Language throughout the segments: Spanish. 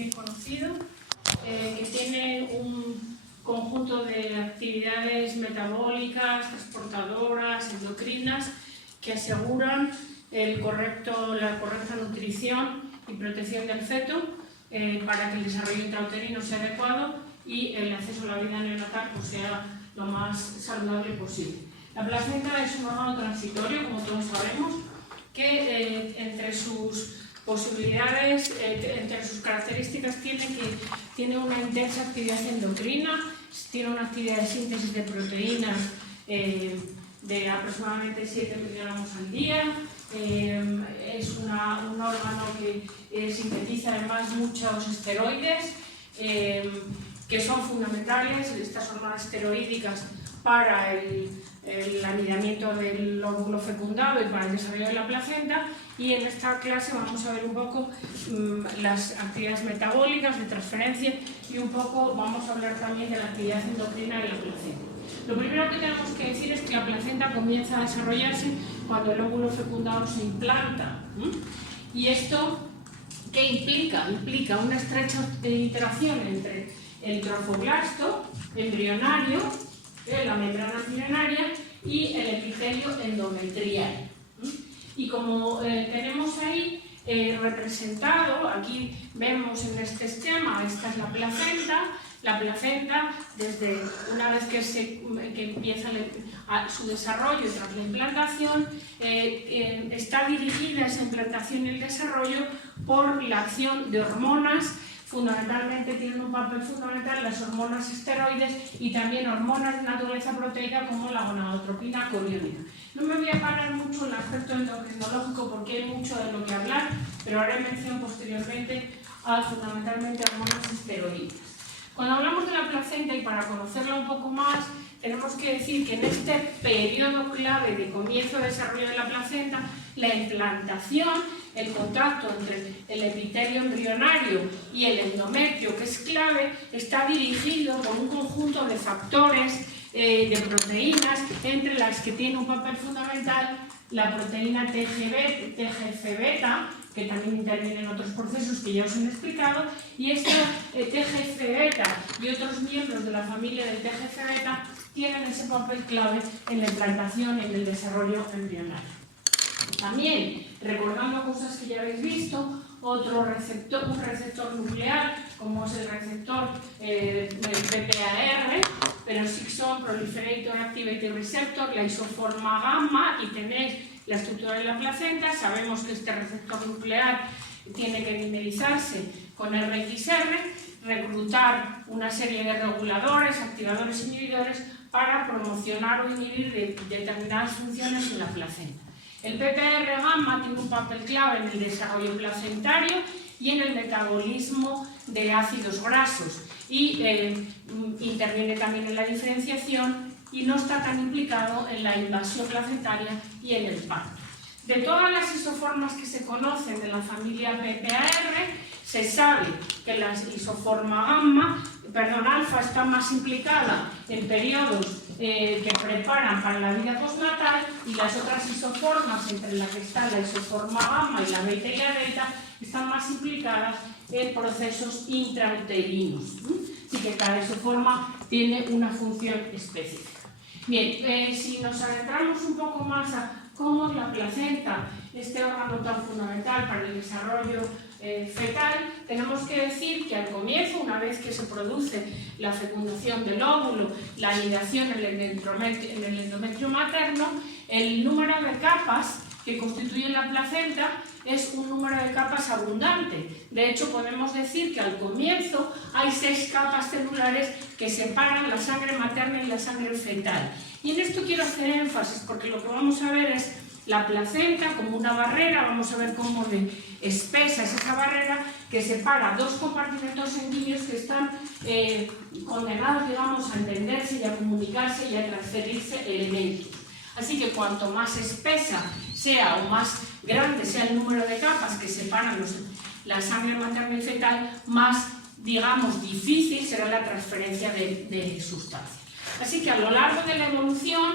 bien conocido, que tiene un conjunto de actividades metabólicas, transportadoras, endocrinas, que aseguran la correcta nutrición y protección del feto para que el desarrollo intrauterino sea adecuado y el acceso a la vida neonatal pues, sea lo más saludable posible. La placenta es un órgano transitorio, como todos sabemos, que entre sus posibilidades, entre sus características, tiene una intensa actividad endocrina, tiene una actividad de síntesis de proteínas de aproximadamente 7 miligramos al día, es un órgano que sintetiza además muchos esteroides que son fundamentales, estas hormonas esteroídicas, para el anidamiento del óvulo fecundado y para el desarrollo de la placenta. Y en esta clase vamos a ver un poco las actividades metabólicas de transferencia y un poco vamos a hablar también de la actividad endocrina de la placenta. Lo primero que tenemos que decir es que la placenta comienza a desarrollarse cuando el óvulo fecundado se implanta. ¿Y esto qué implica? Implica una estrecha interacción entre el trofoblasto embrionario, la membrana embrionaria, y el epitelio endometrial. Y como tenemos ahí representado, aquí vemos en este esquema, esta es la placenta. La placenta, desde una vez que empieza su desarrollo tras la implantación, está dirigida esa implantación y el desarrollo por la acción de hormonas. Fundamentalmente tienen un papel fundamental las hormonas esteroides y también hormonas de naturaleza proteica como la gonadotropina coriónica. No me voy a parar mucho en el aspecto endocrinológico porque hay mucho de lo que hablar, pero haré mención posteriormente a fundamentalmente hormonas esteroídicas. Cuando hablamos de la placenta, y para conocerla un poco más, tenemos que decir que en este periodo clave de comienzo de desarrollo de la placenta, la implantación, el contacto entre el epitelio embrionario y el endometrio, que es clave, está dirigido por un conjunto de factores de proteínas, entre las que tiene un papel fundamental la proteína TGF-beta, que también interviene en otros procesos que ya os he explicado, y esta TGF-beta y otros miembros de la familia del TGF-beta tienen ese papel clave en la implantación y en el desarrollo embrionario. También, recordando cosas que ya habéis visto, un receptor nuclear, como es el receptor PPAR, Peroxisome Proliferator Activated Receptor, la isoforma gamma, y tenéis la estructura de la placenta. Sabemos que este receptor nuclear tiene que dimerizarse con RXR, reclutar una serie de reguladores, activadores, inhibidores para promocionar o inhibir determinadas funciones en la placenta. El PPAR gamma tiene un papel clave en el desarrollo placentario y en el metabolismo de ácidos grasos y interviene también en la diferenciación y no está tan implicado en la invasión placentaria y en el parto. De todas las isoformas que se conocen de la familia PPAR, se sabe que la isoforma alfa está más implicada en periodos que preparan para la vida postnatal, y las otras isoformas, entre las que está la isoforma gamma y la beta y la delta, están más implicadas en procesos intrauterinos. Así que cada isoforma tiene una función específica. Bien, si nos adentramos un poco más a cómo es la placenta, este órgano tan fundamental para el desarrollo fetal, tenemos que decir que al comienzo, una vez que se produce la fecundación del óvulo, la anidación en el endometrio materno, el número de capas que constituyen la placenta es un número de capas abundante. De hecho, podemos decir que al comienzo hay 6 capas celulares que separan la sangre materna y la sangre fetal. Y en esto quiero hacer énfasis porque lo que vamos a ver es la placenta como una barrera. Vamos a ver cómo de espesa es esa barrera que separa dos compartimentos sanguíneos que están condenados, digamos, a entenderse y a comunicarse y a transferirse elementos. Así que cuanto más espesa sea o más grande sea el número de capas que separan la sangre materna y fetal, más, digamos, difícil será la transferencia de sustancias. Así que a lo largo de la evolución,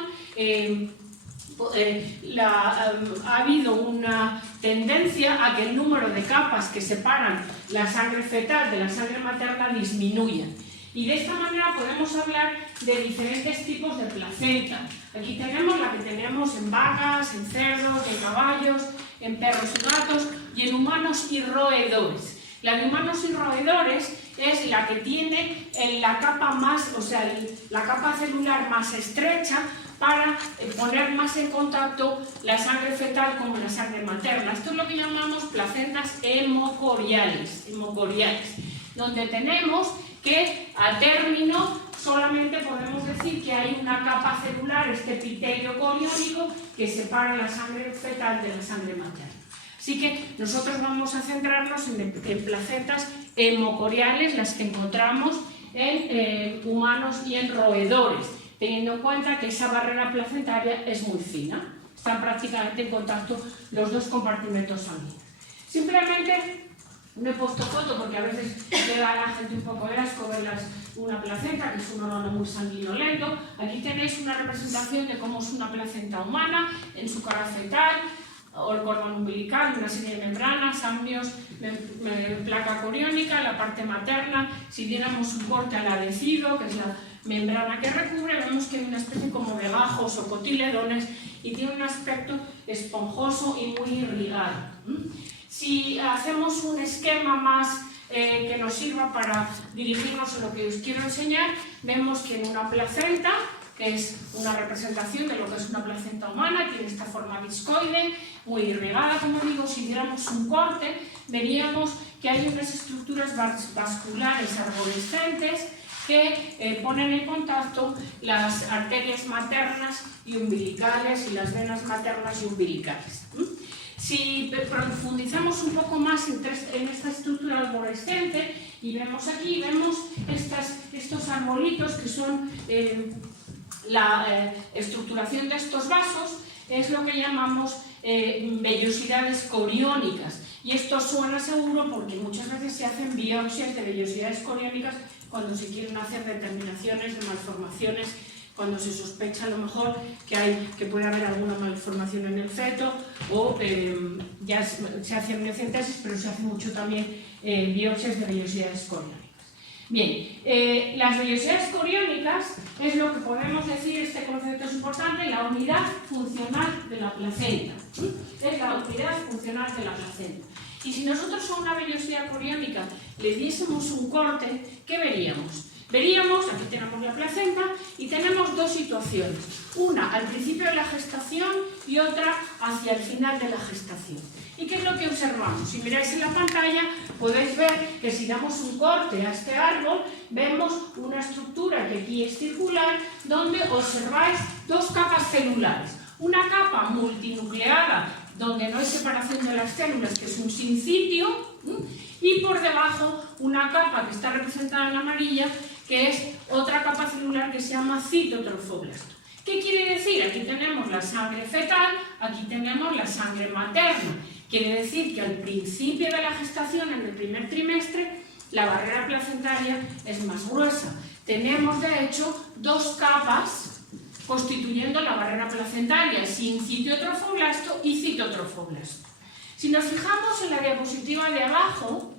ha habido una tendencia a que el número de capas que separan la sangre fetal de la sangre materna disminuya. Y de esta manera podemos hablar de diferentes tipos de placenta. Aquí tenemos la que tenemos en vacas, en cerdos, en caballos, en perros y gatos y en humanos y roedores. La de humanos y roedores es la que tiene la capa más, o sea, la capa celular más estrecha para poner más en contacto la sangre fetal con la sangre materna. Esto es lo que llamamos placentas hemocoriales, donde tenemos que a término solamente podemos decir que hay una capa celular, este epitelio coriónico, que separa la sangre fetal de la sangre materna. Así que nosotros vamos a centrarnos en placentas hemocoriales, las que encontramos en humanos y en roedores, teniendo en cuenta que esa barrera placentaria es muy fina. Están prácticamente en contacto los dos compartimentos sanguíneos. Simplemente no he puesto foto porque a veces le da a la gente un poco de asco ver una placenta, que es un órgano muy sanguinolento. Aquí tenéis una representación de cómo es una placenta humana en su cara fetal, o el cordón umbilical, una serie de membranas, amnios, placa coriónica, la parte materna. Si diéramos un corte al adhesivo, que es la membrana que recubre, vemos que hay una especie como de gajos o cotiledones y tiene un aspecto esponjoso y muy irrigado. Si hacemos un esquema más que nos sirva para dirigirnos a lo que os quiero enseñar, vemos que en una placenta, que es una representación de lo que es una placenta humana, tiene esta forma discoide, muy irrigada, como digo. Si diéramos un corte, veríamos que hay unas estructuras vasculares arborescentes que ponen en contacto las arterias maternas y umbilicales y las venas maternas y umbilicales. Si profundizamos un poco más en esta estructura arborescente y vemos aquí, vemos estos arbolitos que son la estructuración de estos vasos, es lo que llamamos vellosidades coriónicas. Y esto suena seguro porque muchas veces se hacen biopsias de vellosidades coriónicas cuando se quieren hacer determinaciones de malformaciones, cuando se sospecha a lo mejor que puede haber alguna malformación en el feto, o ya se hace amniocentesis, pero se hace mucho también biopsias de vellosidades coriónicas. Bien, las vellosidades coriónicas es lo que podemos decir, este concepto es importante, la unidad funcional de la placenta. Es la unidad funcional de la placenta. Y si nosotros a una vellosidad coriónica le diésemos un corte, ¿qué veríamos? Veríamos, aquí tenemos la placenta y tenemos dos situaciones, una al principio de la gestación y otra hacia el final de la gestación. ¿Y qué es lo que observamos? Si miráis en la pantalla podéis ver que si damos un corte a este árbol vemos una estructura que aquí es circular donde observáis dos capas celulares. Una capa multinucleada donde no hay separación de las células, que es un sincitio, y por debajo una capa que está representada en amarilla, que es otra capa celular que se llama citotrofoblasto. ¿Qué quiere decir? Aquí tenemos la sangre fetal, aquí tenemos la sangre materna. Quiere decir que al principio de la gestación, en el primer trimestre, la barrera placentaria es más gruesa. Tenemos, de hecho, dos capas constituyendo la barrera placentaria, sincitiotrofoblasto y citotrofoblasto. Si nos fijamos en la diapositiva de abajo,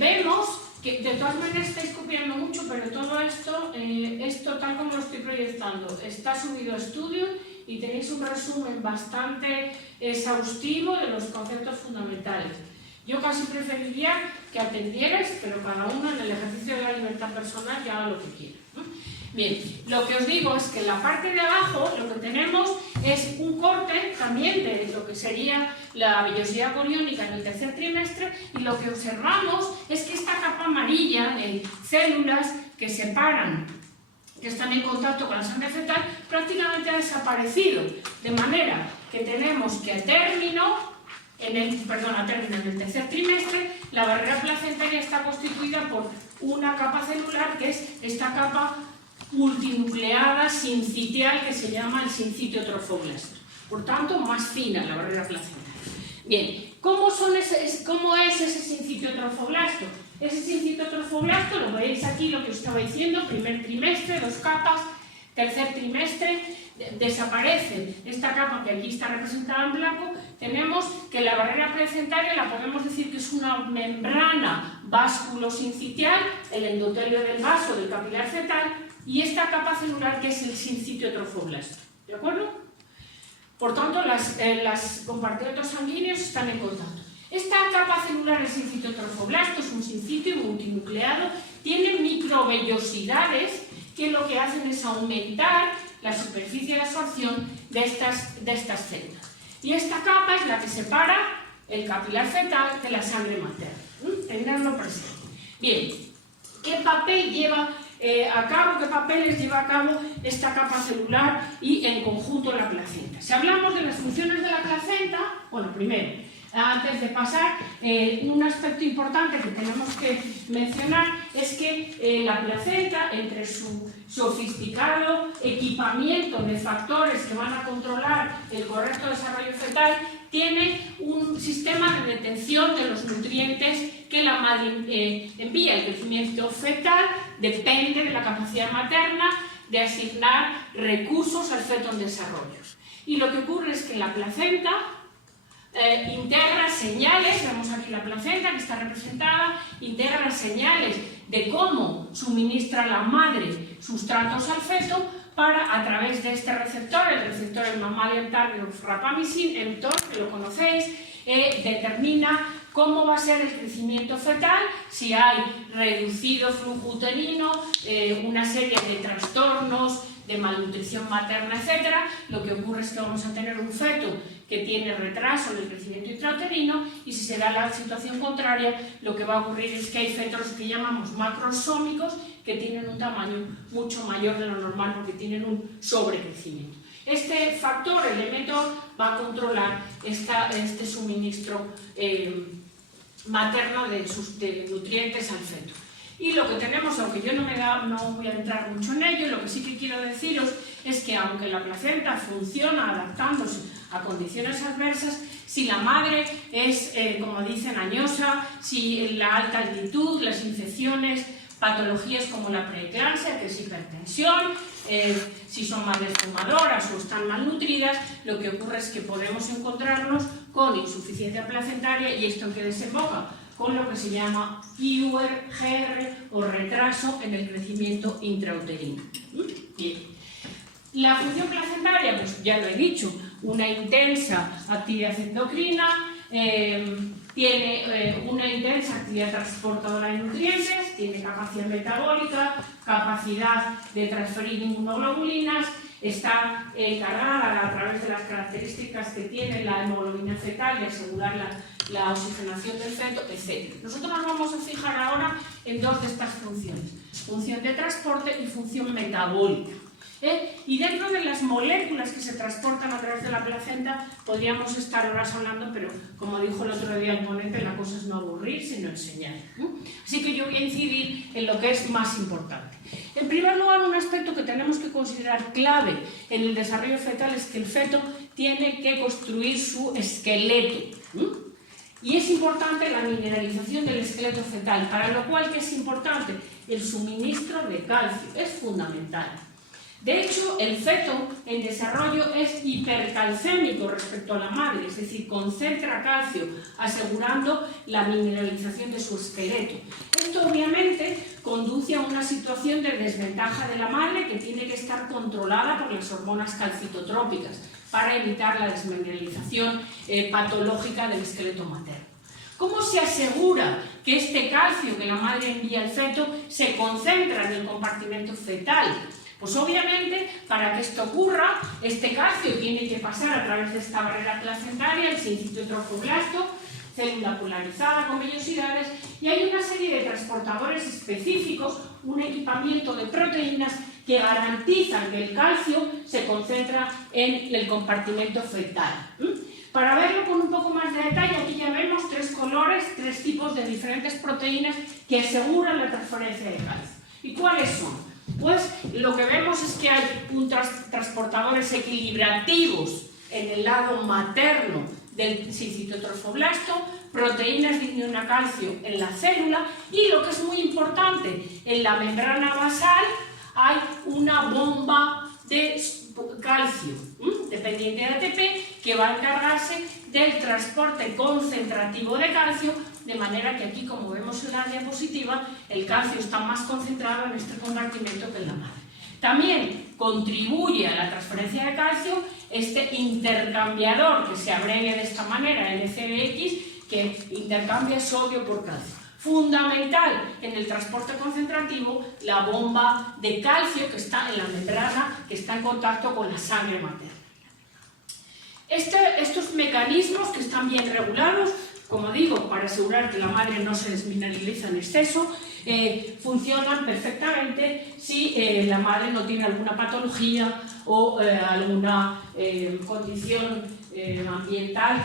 vemos que de todas maneras estáis copiando mucho, pero todo esto, tal como lo estoy proyectando, está subido a estudio y tenéis un resumen bastante exhaustivo de los conceptos fundamentales. Yo casi preferiría que atendierais, pero cada uno en el ejercicio de la libertad personal que haga lo que quiera. Bien, lo que os digo es que en la parte de abajo lo que tenemos es un corte también de lo que sería la vellosidad coriónica en el tercer trimestre, y lo que observamos es que esta capa amarilla de células que separan, que están en contacto con la sangre fetal, prácticamente ha desaparecido, de manera que tenemos que a término en el tercer trimestre la barrera placentaria está constituida por una capa celular que es esta capa multinucleada sincitial que se llama el sincitiotrofoblasto. Por tanto, más fina la barrera placentaria. Bien, ¿cómo es ese sincitiotrofoblasto? Ese sincitiotrofoblasto, lo veis aquí, lo que os estaba diciendo, primer trimestre, dos capas, tercer trimestre desaparece esta capa que aquí está representada en blanco. Tenemos que la barrera placentaria la podemos decir que es una membrana vasculosincitial, el endotelio del vaso del capilar fetal, y esta capa celular que es el sincitio trofoblasto. ¿De acuerdo? Por tanto, los compartimentos sanguíneos están en contacto. Esta capa celular del sincitio trofoblasto es un sincitio multinucleado, tiene microvellosidades que lo que hacen es aumentar la superficie de absorción de estas células. Y esta capa es la que separa el capilar fetal de la sangre materna. Tenerlo presente. Bien, ¿qué papel lleva a cabo, qué papeles lleva a cabo esta capa celular y en conjunto la placenta? Si hablamos de las funciones de la placenta, bueno, primero, antes de pasar, un aspecto importante que tenemos que mencionar es que la placenta, entre su sofisticado equipamiento de factores que van a controlar el correcto desarrollo fetal, tiene un sistema de detención de los nutrientes que la madre envía. El crecimiento fetal depende de la capacidad materna de asignar recursos al feto en desarrollo. Y lo que ocurre es que la placenta integra señales, vemos aquí la placenta que está representada, integra señales de cómo suministra la madre sustratos al feto para, a través de este receptor, el receptor del mammalian target of rapamycin, mTOR, que lo conocéis, determina cómo va a ser el crecimiento fetal, si hay reducido flujo uterino, una serie de trastornos, de malnutrición materna, etc. Lo que ocurre es que vamos a tener un feto que tiene retraso en el crecimiento intrauterino, y si se da la situación contraria, lo que va a ocurrir es que hay fetos que llamamos macrosómicos, que tienen un tamaño mucho mayor de lo normal porque tienen un sobrecrecimiento. Este factor, el mTOR, va a controlar este suministro materno de nutrientes al feto. Y lo que tenemos, aunque yo no voy a entrar mucho en ello, lo que sí que quiero deciros es que aunque la placenta funciona adaptándose a condiciones adversas, si la madre es, como dicen, añosa, si la alta altitud, las infecciones, patologías como la preeclampsia, que es hipertensión, si son madres fumadoras o están malnutridas, lo que ocurre es que podemos encontrarnos con insuficiencia placentaria, y esto en qué desemboca, con lo que se llama IUR-GR o retraso en el crecimiento intrauterino. Bien. La función placentaria, pues ya lo he dicho, una intensa actividad endocrina, tiene una intensa actividad transportadora de nutrientes, tiene capacidad metabólica, capacidad de transferir inmunoglobulinas, está encargada a través de las características que tiene la hemoglobina fetal de asegurar la oxigenación del feto, etc. Nosotros nos vamos a fijar ahora en dos de estas funciones, función de transporte y función metabólica. Y dentro de las moléculas que se transportan a través de la placenta podríamos estar horas hablando, pero como dijo el otro día el ponente, la cosa es no aburrir, sino enseñar. Así que yo voy a incidir en lo que es más importante. En primer lugar, un aspecto que tenemos que considerar clave en el desarrollo fetal es que el feto tiene que construir su esqueleto. Y es importante la mineralización del esqueleto fetal, para lo cual, ¿qué es importante? El suministro de calcio es fundamental. De hecho, el feto en desarrollo es hipercalcémico respecto a la madre, es decir, concentra calcio, asegurando la mineralización de su esqueleto. Esto obviamente conduce a una situación de desventaja de la madre que tiene que estar controlada por las hormonas calcitotrópicas para evitar la desmineralización patológica del esqueleto materno. ¿Cómo se asegura que este calcio que la madre envía al feto se concentra en el compartimento fetal? Pues obviamente, para que esto ocurra, este calcio tiene que pasar a través de esta barrera placentaria, el sincitio trofoblasto, célula polarizada con vellosidades, y hay una serie de transportadores específicos, un equipamiento de proteínas que garantizan que el calcio se concentra en el compartimento fetal. Para verlo con un poco más de detalle, aquí ya vemos tres colores, tres tipos de diferentes proteínas que aseguran la transferencia de calcio. ¿Y cuáles son? Pues lo que vemos es que hay transportadores equilibrativos en el lado materno del sincitio trofoblasto, proteínas de ionocalcio en la célula, y lo que es muy importante, en la membrana basal hay una bomba de calcio dependiente de ATP, que va a encargarse del transporte concentrativo de calcio, de manera que aquí, como vemos en la diapositiva, el calcio está más concentrado en este compartimento que en la madre. También contribuye a la transferencia de calcio este intercambiador, que se abrevia de esta manera, NCBX, que intercambia sodio por calcio. Fundamental en el transporte concentrativo, la bomba de calcio que está en la membrana, que está en contacto con la sangre materna. Estos mecanismos que están bien regulados, como digo, para asegurar que la madre no se desmineraliza en exceso, funcionan perfectamente si la madre no tiene alguna patología o alguna condición ambiental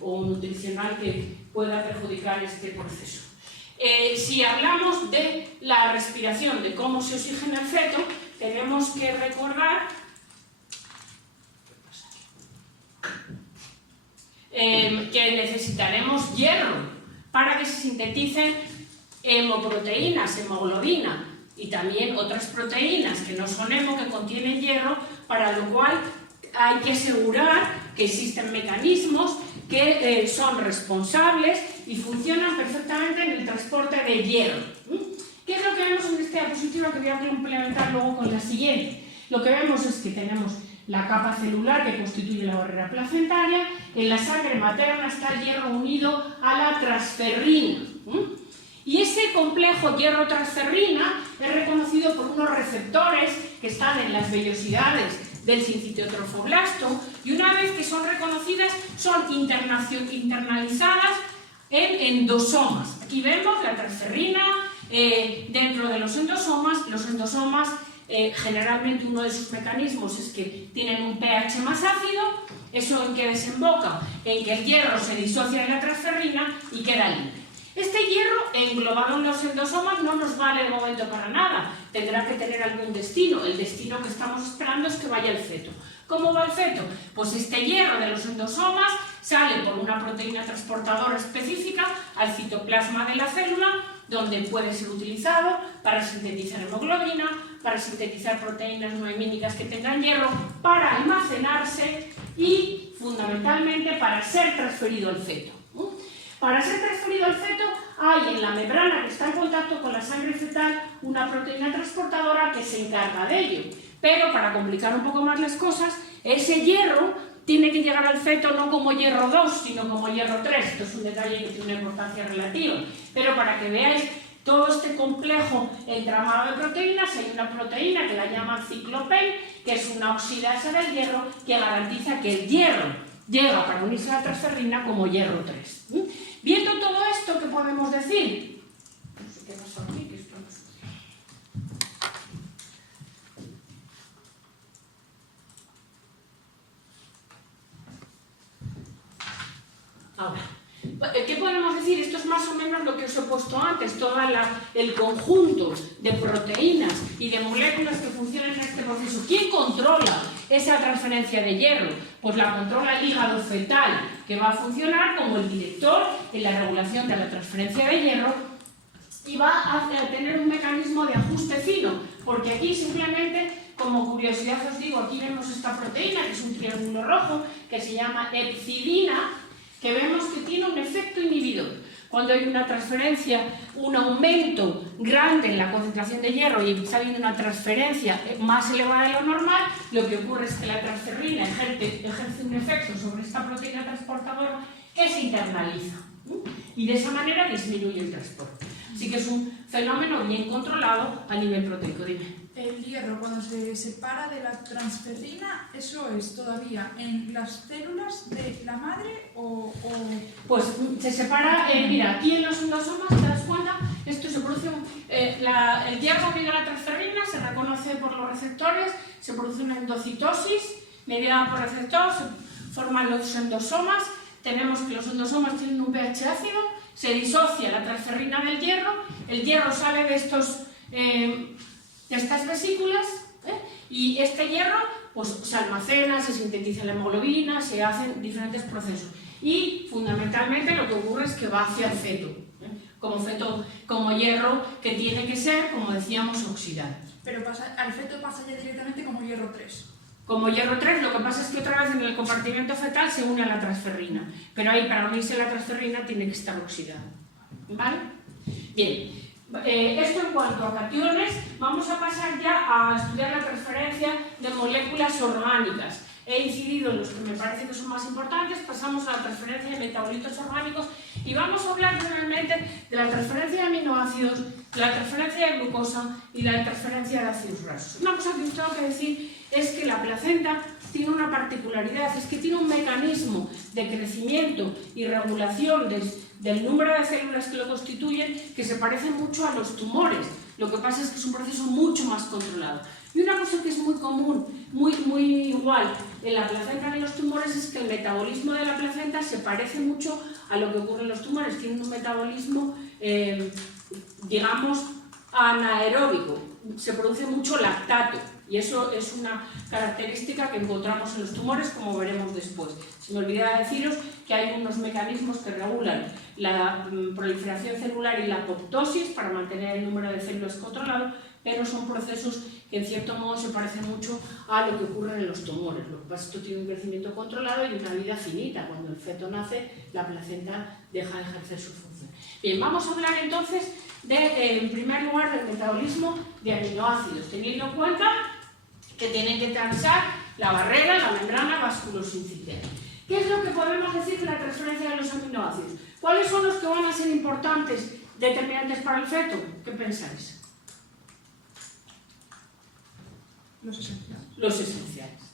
o nutricional que pueda perjudicar este proceso. Si hablamos de la respiración, de cómo se oxigena el feto, tenemos que recordar que necesitaremos hierro para que se sinteticen hemoproteínas, hemoglobina y también otras proteínas que no son hemo, que contienen hierro, para lo cual hay que asegurar que existen mecanismos que son responsables y funcionan perfectamente en el transporte de hierro. ¿Qué es lo que vemos en esta diapositiva que voy a complementar luego con la siguiente? Lo que vemos es que tenemos la capa celular que constituye la barrera placentaria. En la sangre materna está el hierro unido a la transferrina. Y ese complejo hierro-transferrina es reconocido por unos receptores que están en las vellosidades del sincitiotrofoblasto, y una vez que son reconocidas son internalizadas en endosomas. Aquí vemos la transferrina dentro de los endosomas. Los endosomas generalmente uno de sus mecanismos es que tienen un pH más ácido. ¿Eso en qué desemboca? En que el hierro se disocia de la transferrina y queda libre. Este hierro englobado en los endosomas no nos vale de momento para nada, tendrá que tener algún destino. El destino que estamos esperando es que vaya el feto. ¿Cómo va el feto? Pues este hierro de los endosomas sale por una proteína transportadora específica al citoplasma de la célula, donde puede ser utilizado para sintetizar hemoglobina, para sintetizar proteínas no hemínicas que tengan hierro, para almacenarse y fundamentalmente para ser transferido al feto. Para ser transferido al feto hay en la membrana que está en contacto con la sangre fetal una proteína transportadora que se encarga de ello. Pero para complicar un poco más las cosas, ese hierro tiene que llegar al feto no como hierro 2, sino como hierro 3. Esto es un detalle que tiene una importancia relativa. Pero para que veáis todo este complejo entramado de proteínas, hay una proteína que la llaman ciclopen, que es una oxidasa del hierro que garantiza que el hierro llega para unirse a la transferrina como hierro 3. Viendo todo esto, ¿qué podemos decir? No sé qué pasó aquí, que esto no sé. Ahora, ¿qué podemos decir? Esto es más o menos lo que os he puesto antes, todo el conjunto de proteínas y de moléculas que funcionan en este proceso. ¿Quién controla esa transferencia de hierro? Pues la controla el hígado fetal, que va a funcionar como el director en la regulación de la transferencia de hierro, y va a tener un mecanismo de ajuste fino, porque aquí simplemente, como curiosidad os digo, aquí vemos esta proteína, que es un triángulo rojo, que se llama epsidina, que vemos que tiene un efecto inhibidor. Cuando hay una transferencia, un aumento grande en la concentración de hierro y está habiendo una transferencia más elevada de lo normal, lo que ocurre es que la transferrina ejerce un efecto sobre esta proteína transportadora que se internaliza y de esa manera disminuye el transporte. Así que es un fenómeno bien controlado a nivel proteico. Dime. El hierro, cuando se separa de la transferrina, ¿eso es todavía en las células de la madre o...? Pues se separa, mira, aquí en los endosomas, ¿te das cuenta? Esto se produce, el hierro unido a la transferrina se reconoce por los receptores, se produce una endocitosis mediada por receptor, se forman los endosomas, tenemos que los endosomas tienen un pH ácido, se disocia la transferrina del hierro, el hierro sale de estas vesículas, y este hierro pues, se almacena, se sintetiza la hemoglobina, se hacen diferentes procesos y fundamentalmente lo que ocurre es que va hacia el feto. como hierro, que tiene que ser, como decíamos, oxidado. Pero al feto pasa ya directamente como hierro 3. Como hierro 3, lo que pasa es que otra vez en el compartimento fetal se une a la transferrina, pero ahí para unirse a la transferrina tiene que estar oxidado. ¿Vale? Bien, esto en cuanto a cationes. Vamos a pasar ya a estudiar la transferencia de moléculas orgánicas. He incidido en los que me parece que son más importantes, pasamos a la transferencia de metabolitos orgánicos y vamos a hablar realmente de la transferencia de aminoácidos, la transferencia de glucosa y la transferencia de ácidos grasos. Una cosa que os tengo que decir es que la placenta tiene una particularidad, es que tiene un mecanismo de crecimiento y regulación del número de células que lo constituyen que se parece mucho a los tumores. Lo que pasa es que es un proceso mucho más controlado. Y una cosa que es muy común, muy igual en la placenta y en los tumores, es que el metabolismo de la placenta se parece mucho a lo que ocurre en los tumores. Tiene un metabolismo, digamos, anaeróbico. Se produce mucho lactato y eso es una característica que encontramos en los tumores, como veremos después. Se me olvidaba deciros que hay unos mecanismos que regulan la proliferación celular y la apoptosis para mantener el número de células controlado, pero son procesos que en cierto modo se parecen mucho a lo que ocurre en los tumores. Lo que pasa es que esto tiene un crecimiento controlado y una vida finita. Cuando el feto nace, la placenta deja de ejercer su función. Bien, vamos a hablar entonces en primer lugar del metabolismo de aminoácidos, teniendo en cuenta que tienen que atravesar la barrera, la membrana vasculosincitial. ¿Qué es lo que podemos decir de la transferencia de los aminoácidos? ¿Cuáles son los que van a ser importantes, determinantes para el feto? ¿Qué pensáis? Los esenciales.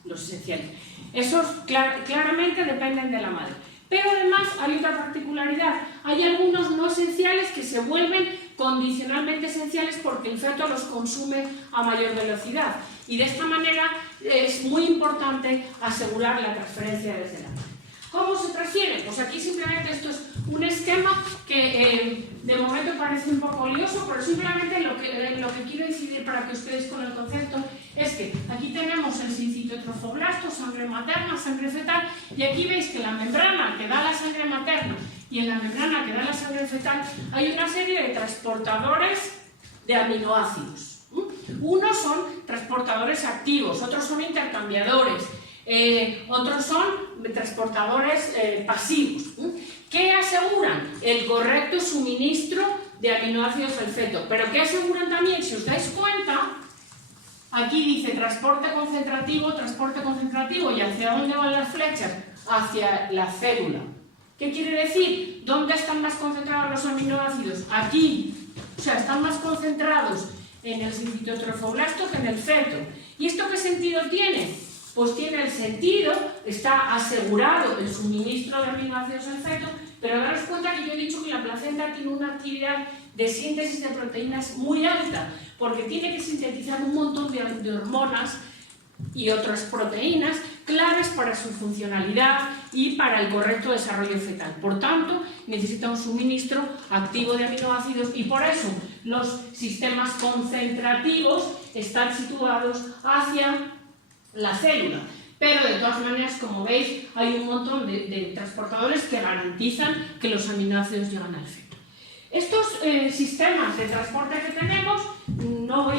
Los esenciales. Esos claramente dependen de la madre. Pero además hay otra particularidad. Hay algunos no esenciales que se vuelven condicionalmente esenciales porque el feto los consume a mayor velocidad. Y de esta manera es muy importante asegurar la transferencia desde la madre. ¿Cómo se transfiere? Pues aquí simplemente esto es un esquema que de momento parece un poco lioso, pero simplemente lo que quiero incidir para que os quedéis con el concepto es que aquí tenemos el sincitotrofoblasto, sangre materna, sangre fetal, y aquí veis que la membrana que da la sangre materna y en la membrana que da la sangre fetal hay una serie de transportadores de aminoácidos. Unos son transportadores activos, otros son intercambiadores, otros son transportadores pasivos, que aseguran el correcto suministro de aminoácidos al feto, pero que aseguran también, si os dais cuenta, aquí dice transporte concentrativo, ¿y hacia dónde van las flechas? Hacia la célula. ¿Qué quiere decir? ¿Dónde están más concentrados los aminoácidos? Aquí, o sea, están más concentrados en el sincitotrofoblasto que en el feto. ¿Y esto qué sentido tiene? Pues tiene el sentido, está asegurado el suministro de aminoácidos al feto, pero daros cuenta que yo he dicho que la placenta tiene una actividad de síntesis de proteínas muy alta, porque tiene que sintetizar un montón de hormonas y otras proteínas claves para su funcionalidad y para el correcto desarrollo fetal. Por tanto, necesita un suministro activo de aminoácidos y por eso los sistemas concentrativos están situados hacia la célula. Pero de todas maneras, como veis, hay un montón de transportadores que garantizan que los aminoácidos llegan al feto. Estos sistemas de transporte que tenemos,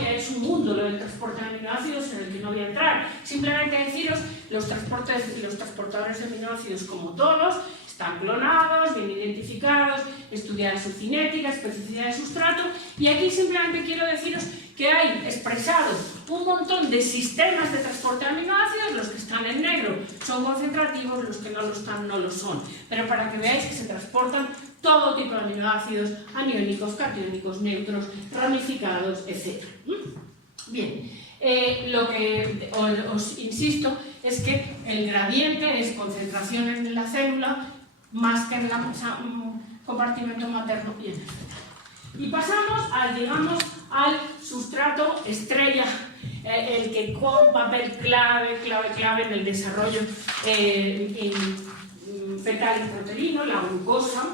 es un mundo lo del transporte de aminoácidos en el que no voy a entrar. Simplemente deciros, los transportadores de aminoácidos, como todos, están clonados, bien identificados, estudiada su cinética, especificidad de sustrato, y aquí simplemente quiero deciros que hay expresados un montón de sistemas de transporte de aminoácidos. Los que están en negro son concentrativos, los que no lo están no lo son, pero para que veáis que se transportan todo tipo de aminoácidos, aniónicos, catiónicos, neutros, ramificados, etc. Bien, lo que os insisto es que el gradiente es concentración en la célula más que en el compartimento materno y en el fetal. Y pasamos al sustrato estrella, el que juega un papel clave en el desarrollo fetal intrauterino, la glucosa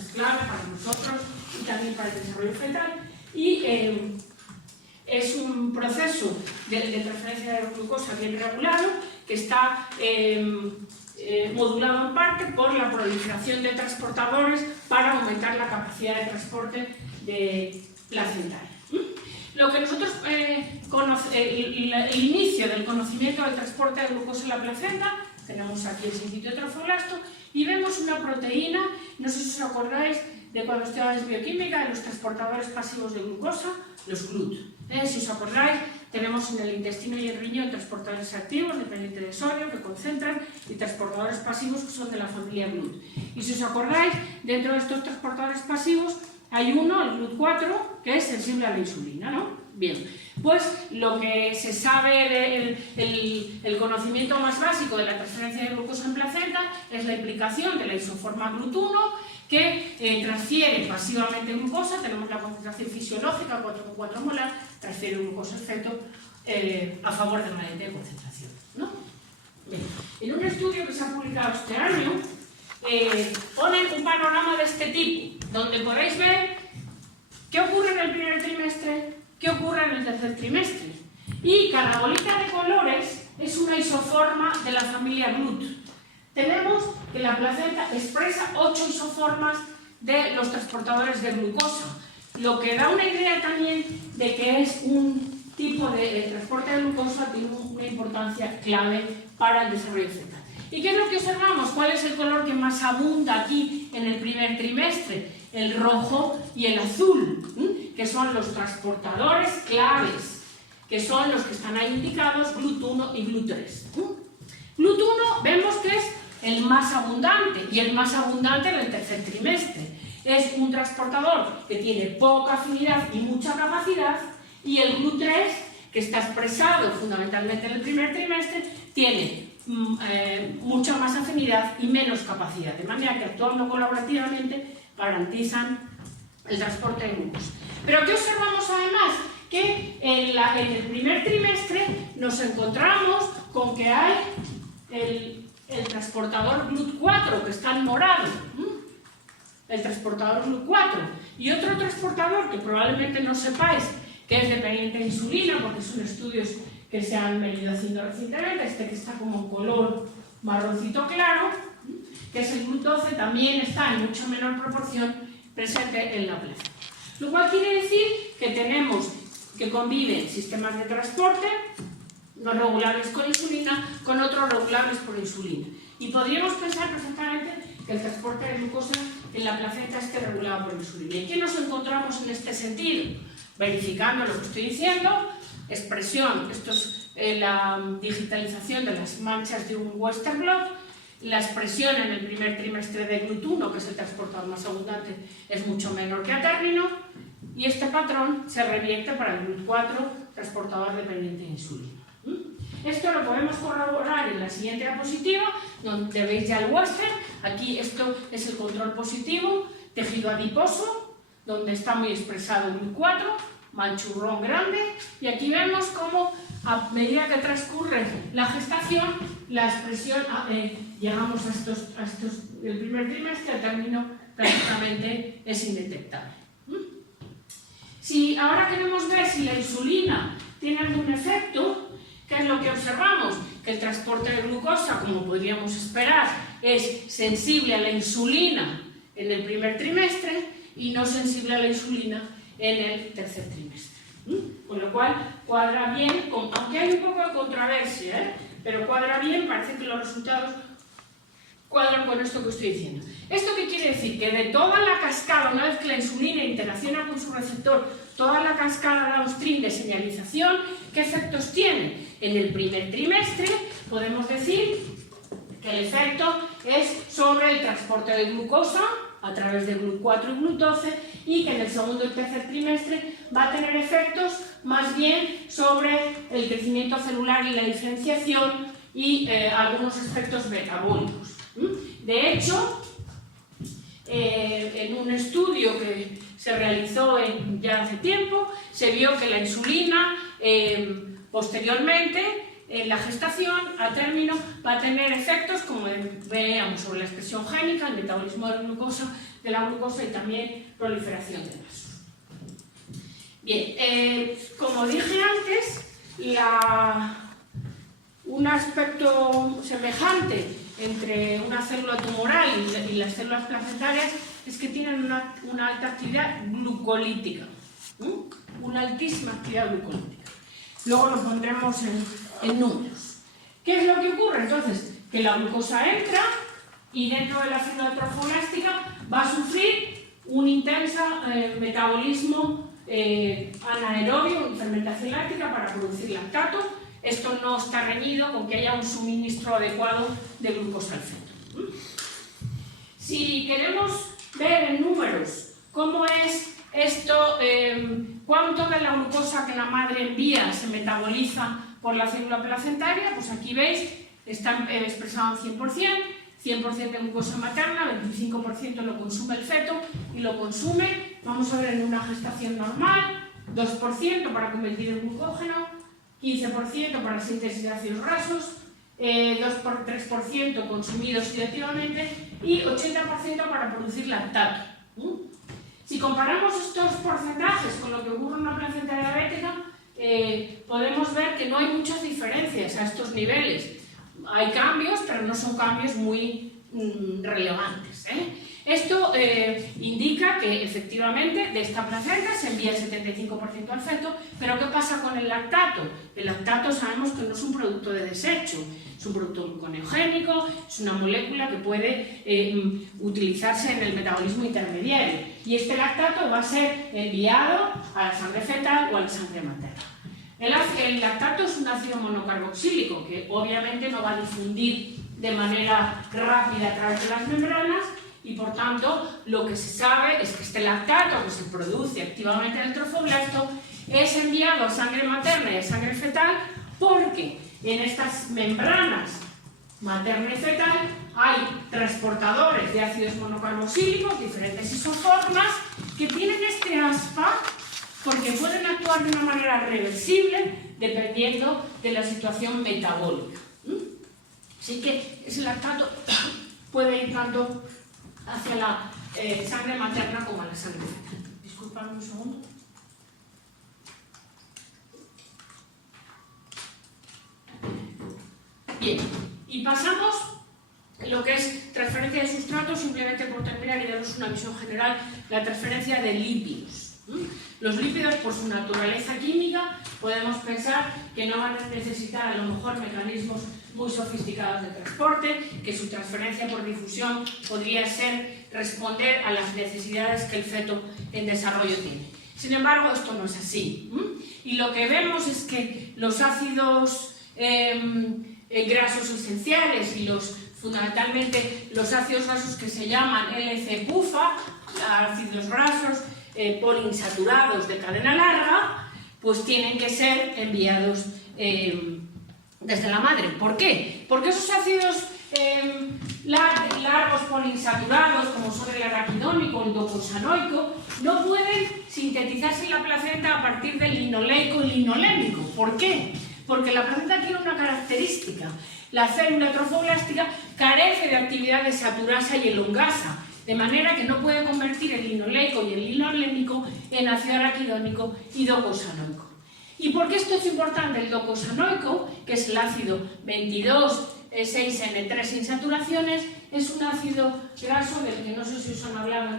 es clave para nosotros y también para el desarrollo fetal, y es un proceso de transferencia de glucosa bien regulado que está modulado en parte por la proliferación de transportadores para aumentar la capacidad de transporte de placentaria. Lo que nosotros el inicio del conocimiento del transporte de glucosa en la placenta, tenemos aquí el sitio trofoblasto, y vemos una proteína, no sé si os acordáis de cuando estudiáis bioquímica, de los transportadores pasivos de glucosa, los GLUT. Si os acordáis, tenemos en el intestino y el riñón transportadores activos dependientes de sodio que concentran y transportadores pasivos que son de la familia GLUT. Y si os acordáis, dentro de estos transportadores pasivos hay uno, el GLUT4, que es sensible a la insulina, ¿no? Bien, pues lo que se sabe del conocimiento más básico de la transferencia de glucosa en placenta es la implicación de la isoforma GLUT1 que transfiere pasivamente glucosa, tenemos la concentración fisiológica 4,4 molar, transfiere glucosa al feto a favor del gradiente de concentración, ¿no? Bien. En un estudio que se ha publicado este año, ponen un panorama de este tipo, donde podéis ver qué ocurre en el primer trimestre, qué ocurre en el tercer trimestre. Y cada bolita de colores es una isoforma de la familia GLUT. Tenemos que la placenta expresa 8 isoformas de los transportadores de glucosa, lo que da una idea también de que es un tipo de transporte de glucosa que tiene una importancia clave para el desarrollo fetal. ¿Y qué es lo que observamos? ¿Cuál es el color que más abunda aquí en el primer trimestre? El rojo y el azul, que son los transportadores claves, que son los que están ahí indicados, GLUT1 y GLUT3. GLUT1 vemos que es el más abundante, y el más abundante en el tercer trimestre. Es un transportador que tiene poca afinidad y mucha capacidad, y el GLUT3, que está expresado fundamentalmente en el primer trimestre, tiene mucha más afinidad y menos capacidad, de manera que actuando colaborativamente garantizan el transporte de glucosa. Pero ¿qué observamos además? Que en el primer trimestre nos encontramos con que hay el transportador GLUT4, que está en morado, el transportador GLUT4, y otro transportador que probablemente no sepáis que es dependiente de insulina, porque son estudios que se han venido haciendo recientemente, este que está como en color marroncito claro, que es el GLUT12, también está en mucha menor proporción presente en la placenta. Lo cual quiere decir que tenemos que conviven sistemas de transporte no regulables con insulina con otros regulables por insulina. Y podríamos pensar perfectamente que el transporte de glucosa en la placenta esté regulado por insulina. ¿Y qué nos encontramos en este sentido? Verificando lo que estoy diciendo, expresión, esto es la digitalización de las manchas de un Western blot, la expresión en el primer trimestre de GLUT1, que es el transportador más abundante, es mucho menor que a término, y este patrón se revierte para el GLUT4, transportador dependiente de insulina. Esto lo podemos corroborar en la siguiente diapositiva, donde veis ya el Western. Aquí esto es el control positivo, tejido adiposo, donde está muy expresado el GLUT4, manchurrón grande, y aquí vemos cómo a medida que transcurre la gestación, la expresión, llegamos a estos el primer trimestre, al término prácticamente es indetectable. Si ahora queremos ver si la insulina tiene algún efecto, ¿qué es lo que observamos? Que el transporte de glucosa, como podríamos esperar, es sensible a la insulina en el primer trimestre y no sensible a la insulina en el tercer trimestre. Con lo cual cuadra bien, aunque hay un poco de controversia, pero cuadra bien, parece que los resultados cuadran con esto que estoy diciendo. ¿Esto qué quiere decir? Que de toda la cascada, una vez que la insulina interacciona con su receptor, toda la cascada downstream de señalización, ¿qué efectos tiene? En el primer trimestre podemos decir que el efecto es sobre el transporte de glucosa a través de GLUT4 y GLUT12, y que en el segundo y tercer trimestre va a tener efectos más bien sobre el crecimiento celular y la diferenciación y algunos aspectos metabólicos. De hecho, en un estudio que se realizó ya hace tiempo, se vio que la insulina posteriormente en la gestación, a término, va a tener efectos, como veíamos, sobre la expresión génica, el metabolismo de la glucosa y también proliferación de vasos. Bien, como dije antes, un aspecto semejante entre una célula tumoral y las células placentarias es que tienen una alta actividad glucolítica, una altísima actividad glucolítica. Luego lo pondremos en números. ¿Qué es lo que ocurre? Entonces, que la glucosa entra y dentro de la célula trofoblástica va a sufrir un intenso metabolismo anaerobio y fermentación láctica para producir lactato. Esto no está reñido con que haya un suministro adecuado de glucosa al feto. Si queremos ver en números cómo es esto, cuánto de la glucosa que la madre envía se metaboliza por la célula placentaria, pues aquí veis, está expresado en 100% de glucosa materna, 25% lo consume el feto y lo consume, vamos a ver, en una gestación normal, 2% para convertir en glucógeno, 15% para síntesis de ácidos grasos, 3% consumidos oxidativamente y 80% para producir lactato. Si comparamos estos porcentajes con lo que ocurre en una placenta diabética, podemos ver que no hay muchas diferencias a estos niveles. Hay cambios, pero no son cambios muy relevantes. Esto indica que efectivamente de esta placenta se envía el 75% al feto, pero ¿qué pasa con el lactato? El lactato sabemos que no es un producto de desecho, es un producto gluconeogénico, es una molécula que puede utilizarse en el metabolismo intermediario y este lactato va a ser enviado a la sangre fetal o a la sangre materna. El lactato es un ácido monocarboxílico que obviamente no va a difundir de manera rápida a través de las membranas y por tanto lo que se sabe es que este lactato que se produce activamente en el trofoblasto es enviado a sangre materna y a sangre fetal porque en estas membranas materna y fetal hay transportadores de ácidos monocarboxílicos, diferentes isoformas, que tienen este aspa porque pueden actuar de una manera reversible dependiendo de la situación metabólica. Así que ese lactato puede ir tanto hacia la sangre materna como a la sangre fetal. Disculpadme un segundo. Bien, y pasamos lo que es transferencia de sustratos, simplemente por terminar y daros una visión general, la transferencia de lípidos. Los lípidos, por su naturaleza química, podemos pensar que no van a necesitar a lo mejor mecanismos muy sofisticados de transporte, que su transferencia por difusión podría ser responder a las necesidades que el feto en desarrollo tiene. Sin embargo, esto no es así. Y lo que vemos es que los ácidos grasos esenciales y fundamentalmente los ácidos grasos que se llaman LC-PUFA, ácidos grasos poliinsaturados de cadena larga, pues tienen que ser enviados desde la madre. ¿Por qué? Porque esos ácidos largos poliinsaturados, como son el araquidónico o el docosanoico, no pueden sintetizarse en la placenta a partir del linoleico y linolénico. ¿Por qué? Porque la placenta tiene una característica. La célula trofoblástica carece de actividad desaturasa y elongasa, de manera que no puede convertir el linoleico y el linolénico en ácido araquidónico y docosanoico. ¿Y por qué esto es importante? El docosanoico, que es el ácido 22,6N3 sin saturaciones, es un ácido graso del que no sé si os han hablado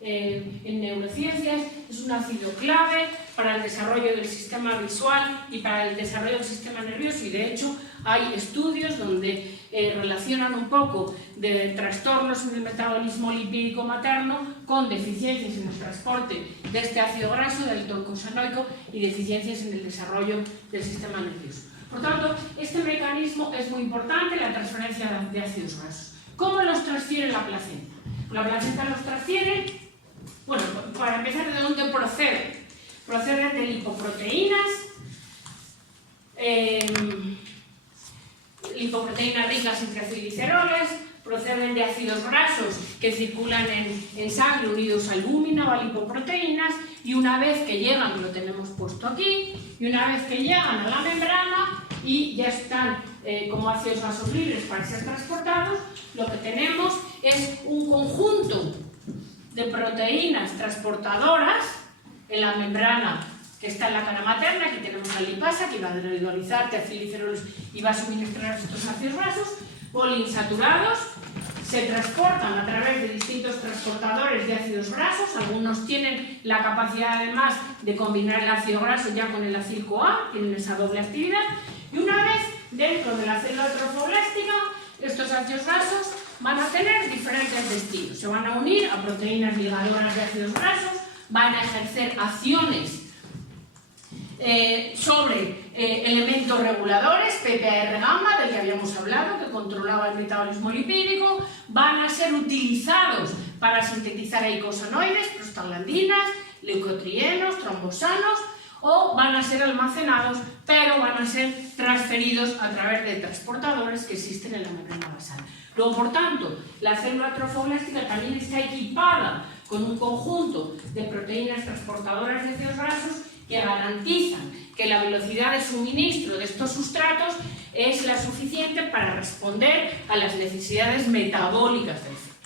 en neurociencias, es un ácido clave para el desarrollo del sistema visual y para el desarrollo del sistema nervioso, y de hecho hay estudios donde relacionan un poco de trastornos en el metabolismo lipídico materno con deficiencias en el transporte de este ácido graso, del docosanoico, y deficiencias en el desarrollo del sistema nervioso. Por tanto, este mecanismo es muy importante, la transferencia de ácidos grasos. ¿Cómo los transfiere la placenta? La placenta los transfiere, bueno, para empezar, ¿de dónde proceden? Proceden de lipoproteínas, lipoproteínas ricas en triacilgliceroles, proceden de ácidos grasos que circulan en sangre unidos a albúmina o a lipoproteínas, y una vez que llegan, lo tenemos puesto aquí, y una vez que llegan a la membrana y ya están como ácidos grasos libres para ser transportados, lo que tenemos es un conjunto de proteínas transportadoras en la membrana que está en la cara materna. Aquí tenemos la lipasa que va a hidrolizar triacilgliceroles y va a suministrar estos ácidos grasos, poliinsaturados, se transportan a través de distintos transportadores de ácidos grasos. Algunos tienen la capacidad además de combinar el ácido graso ya con el ácido-CoA, tienen esa doble actividad, y una vez dentro de la célula trofoblástica, estos ácidos grasos van a tener diferentes destinos. Se van a unir a proteínas ligadoras de ácidos grasos, van a ejercer acciones sobre elementos reguladores, PPAR-gamma, del que habíamos hablado, que controlaba el metabolismo lipídico, van a ser utilizados para sintetizar eicosanoides, prostaglandinas, leucotrienos, trombosanos, o van a ser almacenados, pero van a ser transferidos a través de transportadores que existen en la membrana basal. Luego, por tanto, la célula trofoblástica también está equipada con un conjunto de proteínas transportadoras de ácidos grasos que garantizan que la velocidad de suministro de estos sustratos es la suficiente para responder a las necesidades metabólicas del feto.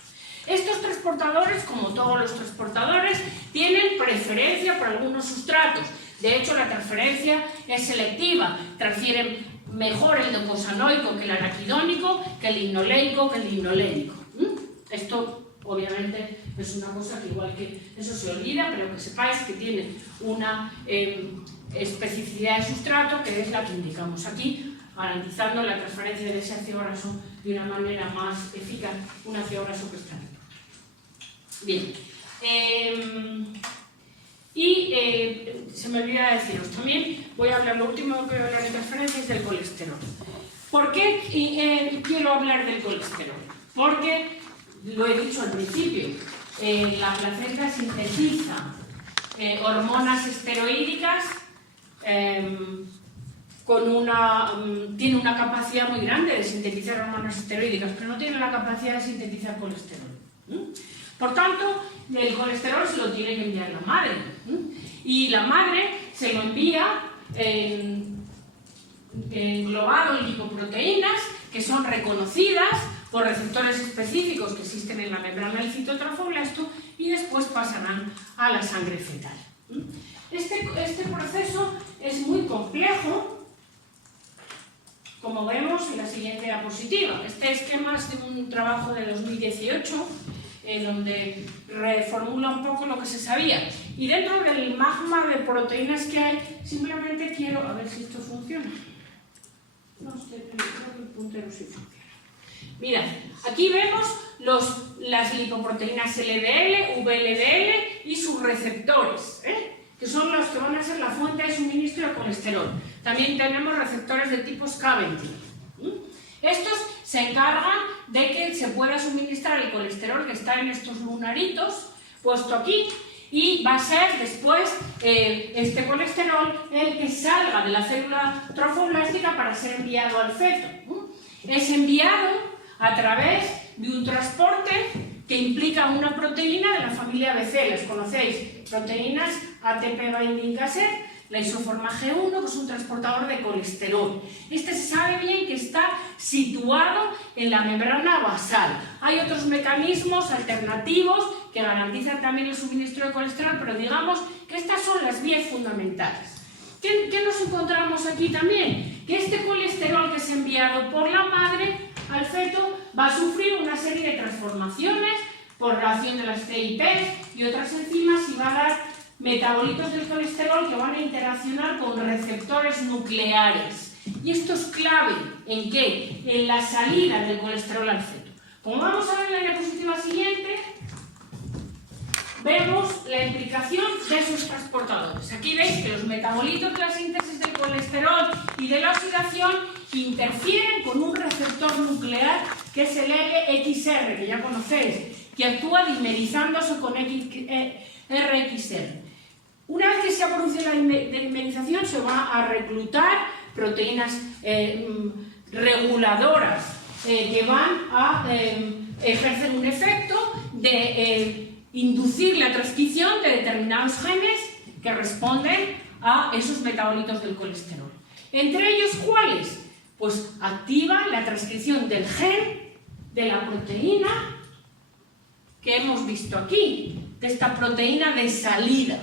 Estos transportadores, como todos los transportadores, tienen preferencia por algunos sustratos. De hecho, la transferencia es selectiva, transfieren mejor el docosanoico que el araquidónico, que el linoleico, que el linolénico. Esto, obviamente, es una cosa que igual que eso se olvida, pero que sepáis que tiene una especificidad de sustrato que es la que indicamos aquí, garantizando la transferencia de ese ácido graso de una manera más eficaz, un ácido graso que está bien. Se me olvida deciros también, voy a hablar, lo último que voy a hablar de transferencias del colesterol. ¿Por qué quiero hablar del colesterol? Porque, lo he dicho al principio, la placenta sintetiza hormonas esteroídicas, tiene una capacidad muy grande de sintetizar hormonas esteroídicas, pero no tiene la capacidad de sintetizar colesterol. Por tanto, el colesterol se lo tiene que enviar la madre. Y la madre se lo envía englobado en lipoproteínas que son reconocidas por receptores específicos que existen en la membrana del citotrofoblasto y después pasarán a la sangre fetal. Este proceso es muy complejo, como vemos en la siguiente diapositiva. Este esquema es de un trabajo de 2018, donde reformula un poco lo que se sabía. Y dentro del magma de proteínas que hay, simplemente quiero, a ver si esto funciona. No sé, creo que el puntero sí funciona. Mirad, aquí vemos las lipoproteínas LDL, VLDL y sus receptores, que son los que van a ser la fuente de suministro de colesterol. También tenemos receptores de tipo scavenger. Estos se encargan de que se pueda suministrar el colesterol que está en estos lunaritos, puesto aquí, y va a ser después este colesterol el que salga de la célula trofoblástica para ser enviado al feto. Es enviado a través de un transporte que implica una proteína de la familia BC. Las conocéis, proteínas ATP binding cassette, la isoforma G1, que es un transportador de colesterol. Este se sabe bien que está situado en la membrana basal. Hay otros mecanismos alternativos que garantizan también el suministro de colesterol, pero digamos que estas son las vías fundamentales. ¿Qué nos encontramos aquí también? Que este colesterol que es enviado por la madre al feto va a sufrir una serie de transformaciones por reacción de las CIP y otras enzimas y va a dar metabolitos del colesterol que van a interaccionar con receptores nucleares. Y esto es clave, ¿en qué? En la salida del colesterol al feto. Como vamos a ver en la diapositiva siguiente, vemos la implicación de esos transportadores. Aquí veis que los metabolitos de la síntesis del colesterol y de la oxidación interfieren con un receptor nuclear que es el LXR, que ya conocéis, que actúa dimerizándose con RXR. Una vez que se ha producido la dimerización, se va a reclutar proteínas reguladoras que van a ejercer un efecto de inducir la transcripción de determinados genes que responden a esos metabolitos del colesterol. Entre ellos, ¿cuáles? Pues activa la transcripción del gen de la proteína que hemos visto aquí, de esta proteína de salida.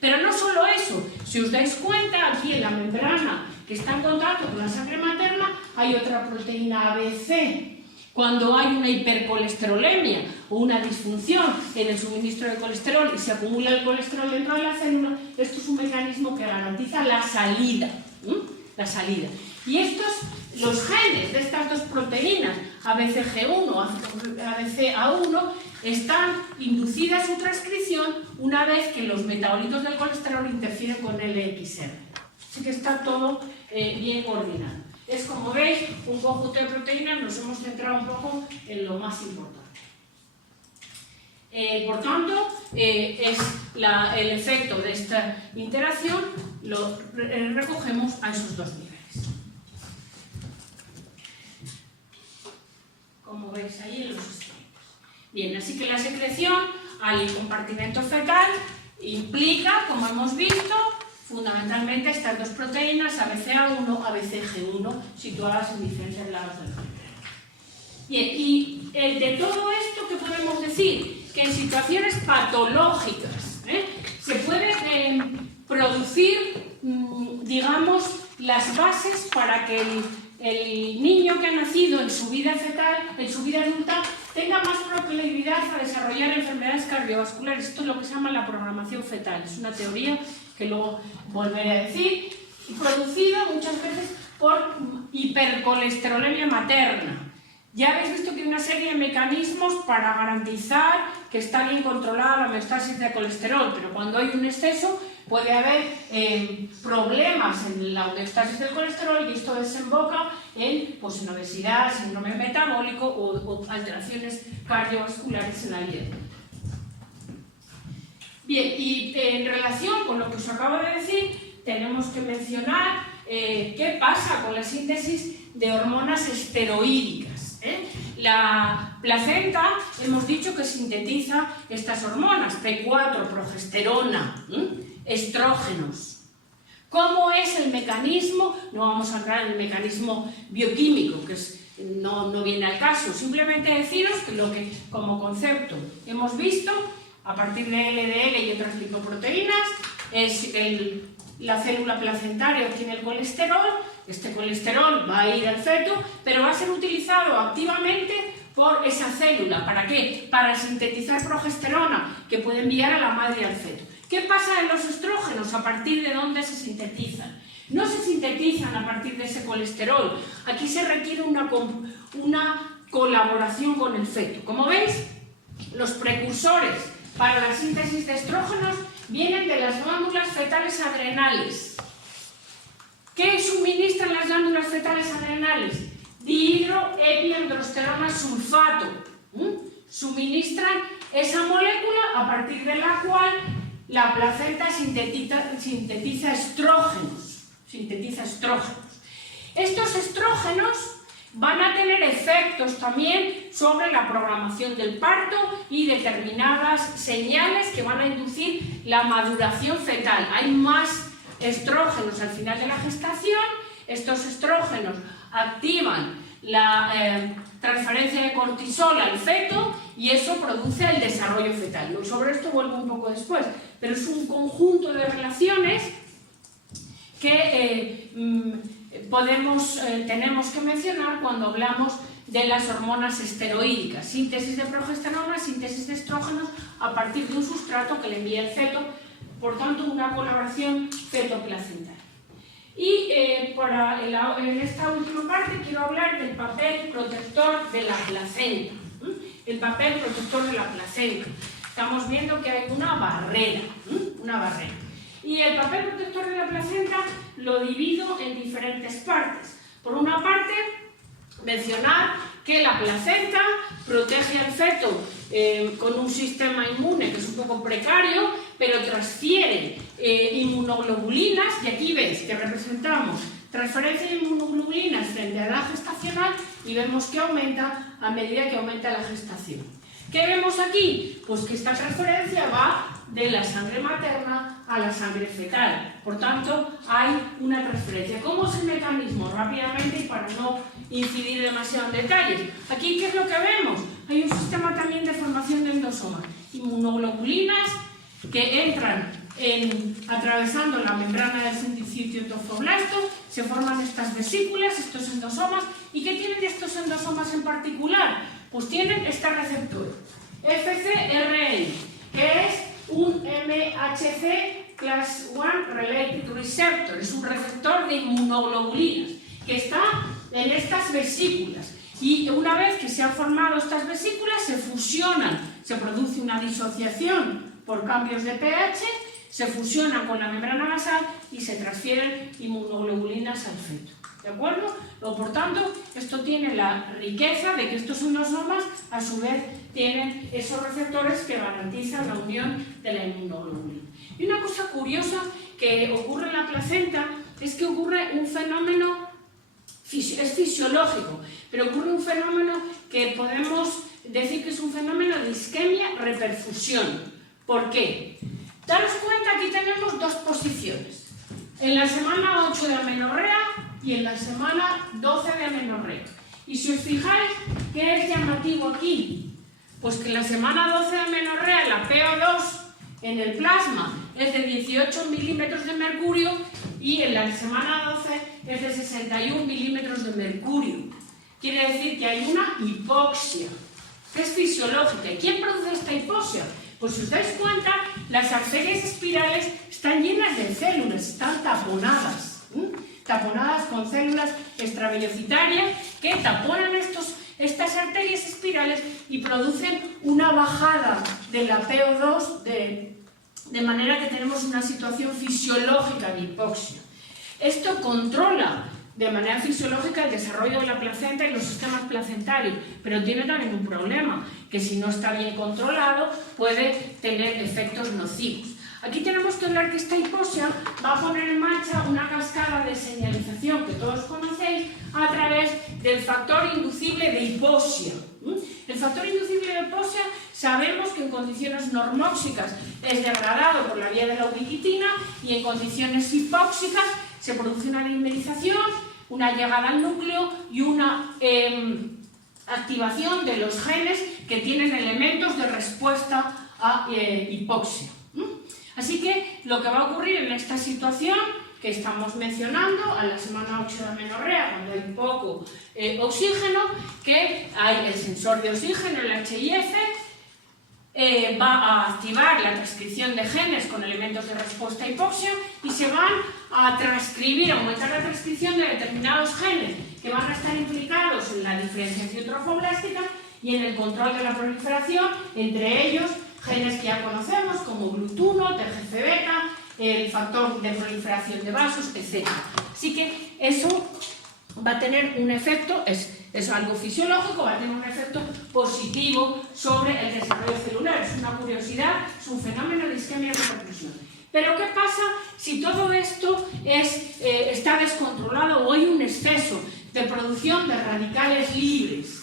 Pero no solo eso, si os dais cuenta, aquí en la membrana que está en contacto con la sangre materna hay otra proteína ABC. Cuando hay una hipercolesterolemia o una disfunción en el suministro de colesterol y se acumula el colesterol dentro de la célula, esto es un mecanismo que garantiza la salida. Y los genes de estas dos proteínas, ABCG1, ABCA1, están inducidas su transcripción una vez que los metabolitos del colesterol interfieren con el LXR. Así que está todo bien coordinado. Es, como veis, un conjunto de proteínas, nos hemos centrado un poco en lo más importante. Por tanto, el efecto de esta interacción lo recogemos a esos dos niveles. Como veis ahí en los esquemas. Bien, así que la secreción al compartimento fetal implica, como hemos visto, fundamentalmente estas dos proteínas, ABCA1, ABCG1, situadas en diferentes lados del cerebro. Bien, y de todo esto, ¿qué podemos decir? Que en situaciones patológicas se pueden producir, digamos, las bases para que el niño que ha nacido en su vida fetal, en su vida adulta, tenga más probabilidad a desarrollar enfermedades cardiovasculares. Esto es lo que se llama la programación fetal. Es una teoría que luego volveré a decir, producida muchas veces por hipercolesterolemia materna. Ya habéis visto que hay una serie de mecanismos para garantizar que está bien controlada la homeostasis de colesterol, pero cuando hay un exceso puede haber problemas en la homeostasis del colesterol y esto desemboca en obesidad, síndrome metabólico o alteraciones cardiovasculares en la vida. Bien, y en relación con lo que os acabo de decir, tenemos que mencionar qué pasa con la síntesis de hormonas esteroídicas. La placenta, hemos dicho que sintetiza estas hormonas, P4, progesterona, estrógenos. ¿Cómo es el mecanismo? No vamos a entrar en el mecanismo bioquímico, que no viene al caso. Simplemente deciros que lo que como concepto hemos visto, a partir de LDL y otras lipoproteínas, es la célula placentaria obtiene el colesterol. Este colesterol va a ir al feto, pero va a ser utilizado activamente por esa célula. ¿Para qué? Para sintetizar progesterona, que puede enviar a la madre y al feto. ¿Qué pasa en los estrógenos? ¿A partir de dónde se sintetizan? No se sintetizan a partir de ese colesterol. Aquí se requiere una colaboración con el feto. Como veis, los precursores para la síntesis de estrógenos vienen de las glándulas fetales adrenales. ¿Qué suministran las glándulas fetales adrenales? Dihidroepiandrosterona sulfato. Suministran esa molécula a partir de la cual la placenta sintetiza estrógenos. Estos estrógenos van a tener efectos también sobre la programación del parto y determinadas señales que van a inducir la maduración fetal. Hay más estrógenos al final de la gestación. Estos estrógenos activan la transferencia de cortisol al feto y eso produce el desarrollo fetal. Sobre esto vuelvo un poco después, pero es un conjunto de relaciones que tenemos que mencionar cuando hablamos de las hormonas esteroídicas. Síntesis de progesterona, síntesis de estrógenos a partir de un sustrato que le envía el feto. Por tanto, una colaboración feto-placentaria. Y en esta última parte quiero hablar del papel protector de la placenta. El papel protector de la placenta. Estamos viendo que hay una barrera. Y el papel protector de la placenta lo divido en diferentes partes. Por una parte, mencionar que la placenta protege al feto con un sistema inmune que es un poco precario, pero transfiere inmunoglobulinas, y aquí veis que representamos transferencia de inmunoglobulinas frente a la gestacional y vemos que aumenta a medida que aumenta la gestación. ¿Qué vemos aquí? Pues que esta transferencia va de la sangre materna a la sangre fetal. Por tanto, hay una transferencia. ¿Cómo es el mecanismo? Rápidamente y para no incidir demasiado en detalles. Aquí, ¿qué es lo que vemos? Hay un sistema también de formación de endosoma. Inmunoglobulinas que entran atravesando la membrana del sitio trofoblasto, se forman estas vesículas, estos endosomas. ¿Y qué tienen estos endosomas en particular? Pues tienen este receptor, FcRn, que es un MHC Class I Related Receptor, es un receptor de inmunoglobulinas que está en estas vesículas. Y una vez que se han formado estas vesículas, se fusionan, se produce una disociación por cambios de pH, se fusionan con la membrana basal y se transfieren inmunoglobulinas al feto. ¿De acuerdo? Por tanto, esto tiene la riqueza de que estos endosomas, a su vez, tienen esos receptores que garantizan la unión de la inmunoglobulina. Y una cosa curiosa que ocurre en la placenta es que ocurre un fenómeno, es fisiológico, pero ocurre un fenómeno que podemos decir que es un fenómeno de isquemia-reperfusión. ¿Por qué? Daros cuenta, aquí tenemos dos posiciones. En la semana 8 de amenorrea y en la semana 12 de amenorrea. Y si os fijáis, ¿qué es llamativo aquí? Pues que en la semana 12 de amenorrea la PO2 en el plasma es de 18 milímetros de mercurio y en la semana 12 es de 61 milímetros de mercurio. Quiere decir que hay una hipoxia, que es fisiológica. ¿Y quién produce esta hipoxia? Pues si os dais cuenta, las arterias espirales están llenas de células, están taponadas, taponadas con células extravellocitarias que taponan estas arterias espirales y producen una bajada de la PO2 de manera que tenemos una situación fisiológica de hipoxia. Esto controla de manera fisiológica el desarrollo de la placenta y los sistemas placentarios, pero tiene también un problema, que si no está bien controlado puede tener efectos nocivos. Aquí tenemos que hablar que esta hipoxia va a poner en marcha una cascada de señalización que todos conocéis a través del factor inducible de hipoxia. El factor inducible de hipoxia sabemos que en condiciones normóxicas es degradado por la vía de la ubiquitina y en condiciones hipóxicas se produce una dimerización, una llegada al núcleo y una activación de los genes que tienen elementos de respuesta a hipoxia. Así que lo que va a ocurrir en esta situación que estamos mencionando, a la semana 8 de amenorrea, cuando hay poco oxígeno, que hay el sensor de oxígeno, el HIF, va a activar la transcripción de genes con elementos de respuesta a hipoxia y se van a transcribir, aumentar la transcripción de determinados genes que van a estar implicados en la diferenciación trofoblástica y en el control de la proliferación, entre ellos genes que ya conocemos como GLUT1, TGF-beta, el factor de proliferación de vasos, etc. Así que eso va a tener un efecto, es algo fisiológico, va a tener un efecto positivo sobre el desarrollo celular. Es una curiosidad, es un fenómeno de isquemia de repercusión. Pero ¿qué pasa si todo esto está descontrolado o hay un exceso de producción de radicales libres?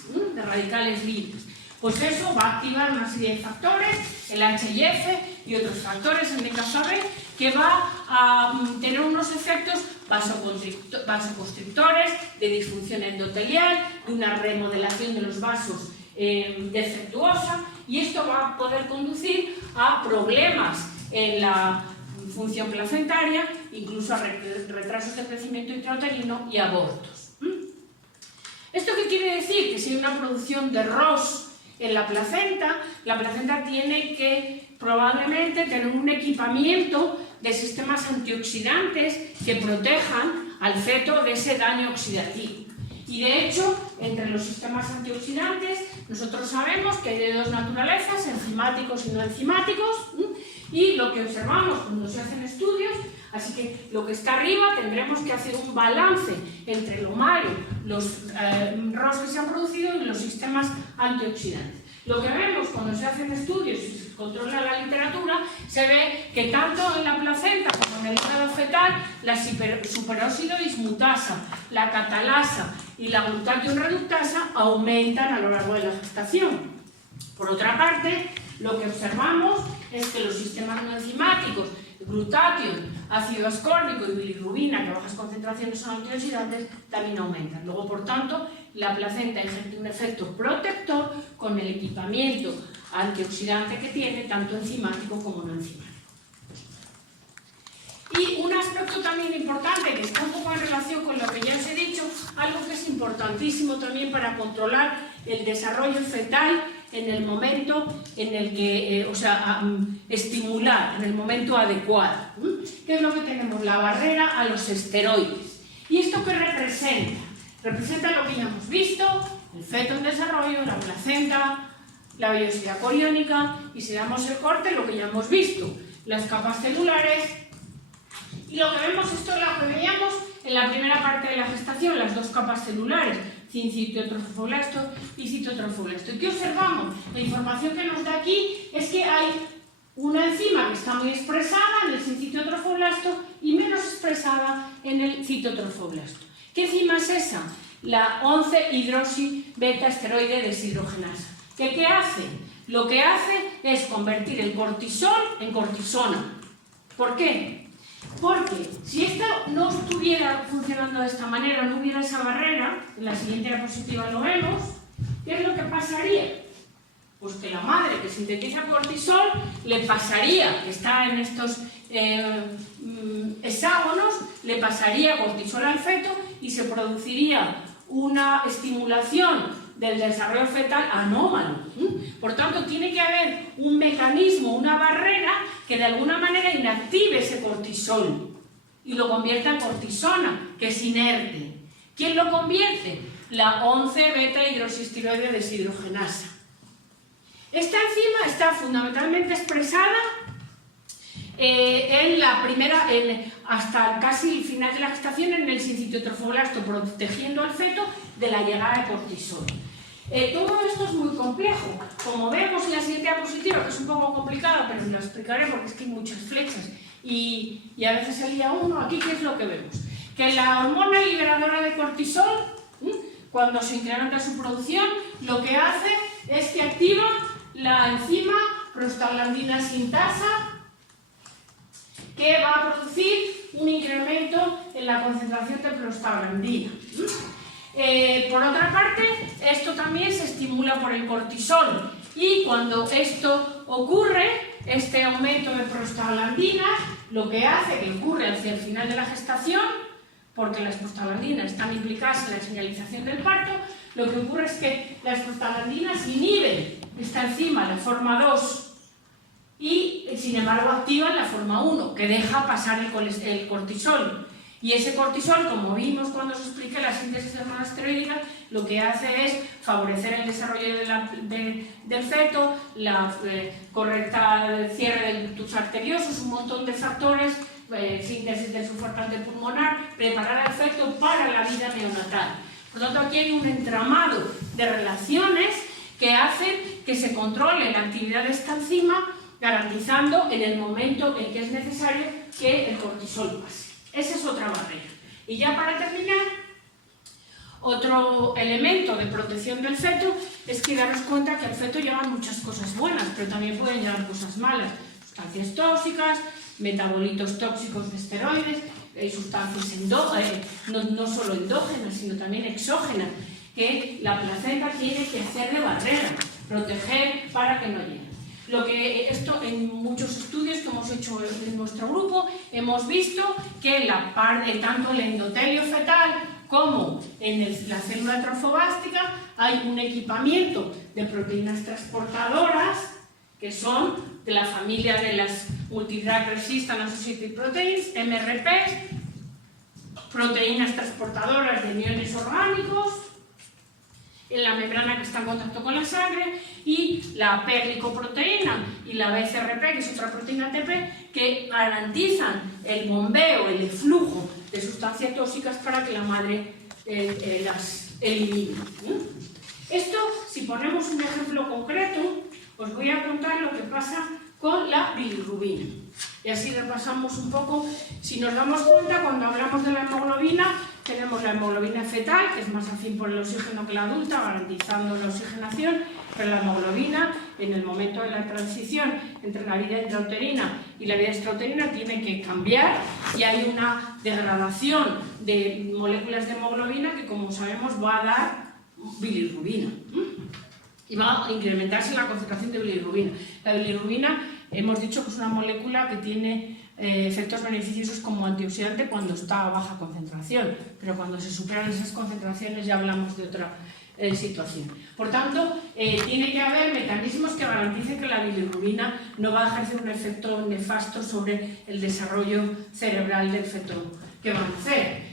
Pues eso va a activar una serie de factores, el HIF y otros factores en DKB, que va a tener unos efectos vasoconstrictores, de disfunción endotelial, de una remodelación de los vasos defectuosa, y esto va a poder conducir a problemas en la función placentaria, incluso a retrasos de crecimiento intrauterino y abortos. ¿Esto qué quiere decir? Que si hay una producción de ROS en la placenta tiene que probablemente tener un equipamiento de sistemas antioxidantes que protejan al feto de ese daño oxidativo. Y de hecho, entre los sistemas antioxidantes, nosotros sabemos que hay de dos naturalezas, enzimáticos y no enzimáticos, y lo que observamos cuando se hacen estudios, así que lo que está arriba tendremos que hacer un balance entre lo malo, los ROS que se han producido y los sistemas antioxidantes. Lo que vemos cuando se hacen estudios y se controla la literatura, se ve que tanto en la placenta como en el hígado fetal, la superóxido dismutasa, la catalasa y la glutatión reductasa aumentan a lo largo de la gestación. Por otra parte, lo que observamos es que los sistemas no enzimáticos, glutatión, ácido ascórbico y bilirrubina, que a bajas concentraciones son antioxidantes, también aumentan. Luego, por tanto, la placenta ejerce un efecto protector con el equipamiento antioxidante que tiene, tanto enzimático como no enzimático. esto también es importante, que está un poco en relación con lo que ya os he dicho, algo que es importantísimo también para controlar el desarrollo fetal en el momento en el que, estimular en el momento adecuado. ¿Qué es lo que tenemos? La barrera a los esteroides. ¿Y esto qué representa? Representa lo que ya hemos visto, el feto en desarrollo, la placenta, la vellosidad coriónica, y si damos el corte, lo que ya hemos visto, las capas celulares. Y lo que vemos, esto es lo que veíamos en la primera parte de la gestación, las dos capas celulares, citiotrofoblasto y citotrofoblasto. ¿Y qué observamos? La información que nos da aquí es que hay una enzima que está muy expresada en el citiotrofoblasto y menos expresada en el citotrofoblasto. ¿Qué enzima es esa? La 11-hidroxibeta-esteroide deshidrogenasa. ¿Qué hace? Lo que hace es convertir el cortisol en cortisona. ¿Por qué? Porque si esto no estuviera funcionando de esta manera, no hubiera esa barrera, en la siguiente diapositiva lo vemos, ¿qué es lo que pasaría? Pues que la madre que sintetiza cortisol le pasaría, que está en estos hexágonos, le pasaría cortisol al feto y se produciría una estimulación del desarrollo fetal anómalo. Por tanto, tiene que haber un mecanismo, una barrera que de alguna manera inactive ese cortisol y lo convierta en cortisona, que es inerte. ¿Quién lo convierte? La 11-beta-hidroxistiroide deshidrogenasa. Esta enzima está fundamentalmente expresada hasta casi el final de la gestación en el citiotrofoblasto, protegiendo al feto de la llegada de cortisol. Todo esto es muy complejo. Como vemos en la siguiente diapositiva, que es un poco complicada, pero os lo explicaré porque es que hay muchas flechas y a veces salía uno. Aquí, ¿qué es lo que vemos? Que la hormona liberadora de cortisol, cuando se incrementa su producción, lo que hace es que activa la enzima prostaglandina sintasa, que va a producir un incremento en la concentración de prostaglandina. Por otra parte, esto también se estimula por el cortisol, y cuando esto ocurre, este aumento de prostaglandinas, lo que hace que ocurre hacia el final de la gestación, porque las prostaglandinas están implicadas en la señalización del parto, lo que ocurre es que las prostaglandinas inhiben esta enzima, la forma 2, y sin embargo activan la forma 1, que deja pasar el cortisol. Y ese cortisol, como vimos cuando os expliqué la síntesis de hormona esteroidea, lo que hace es favorecer el desarrollo del feto, la correcta cierre del ductus arteriosus, un montón de factores, síntesis del surfactante pulmonar, preparar al feto para la vida neonatal. Por lo tanto, aquí hay un entramado de relaciones que hacen que se controle la actividad de esta enzima, garantizando en el momento en que es necesario que el cortisol pase. Esa es otra barrera. Y ya para terminar, otro elemento de protección del feto es que daros cuenta que al feto llevan muchas cosas buenas, pero también pueden llevar cosas malas. Sustancias tóxicas, metabolitos tóxicos de esteroides, sustancias no solo endógenas, sino también exógenas, que la placenta tiene que hacer de barrera, proteger para que no llegue. Esto en muchos estudios que hemos hecho en nuestro grupo hemos visto que tanto el endotelio fetal como en la célula trofobástica hay un equipamiento de proteínas transportadoras que son de la familia de las Multidrug Resistant Associated Proteins, MRPs, proteínas transportadoras de iones orgánicos en la membrana que está en contacto con la sangre, y la P-glicoproteína y la BCRP, que es otra proteína ATP, que garantizan el bombeo, el flujo de sustancias tóxicas para que la madre las elimine. Esto, si ponemos un ejemplo concreto, os voy a contar lo que pasa con la bilirrubina. Y así repasamos un poco. Si nos damos cuenta, cuando hablamos de la hemoglobina, tenemos la hemoglobina fetal, que es más afín por el oxígeno que la adulta, garantizando la oxigenación, pero la hemoglobina, en el momento de la transición entre la vida intrauterina y la vida extrauterina, tiene que cambiar, y hay una degradación de moléculas de hemoglobina que, como sabemos, va a dar bilirrubina. Y va a incrementarse la concentración de bilirrubina. La bilirrubina, hemos dicho que es una molécula que tiene efectos beneficiosos como antioxidante cuando está a baja concentración, pero cuando se superan esas concentraciones ya hablamos de otra situación. Por tanto, tiene que haber mecanismos que garanticen que la bilirrubina no va a ejercer un efecto nefasto sobre el desarrollo cerebral del feto que van a hacer.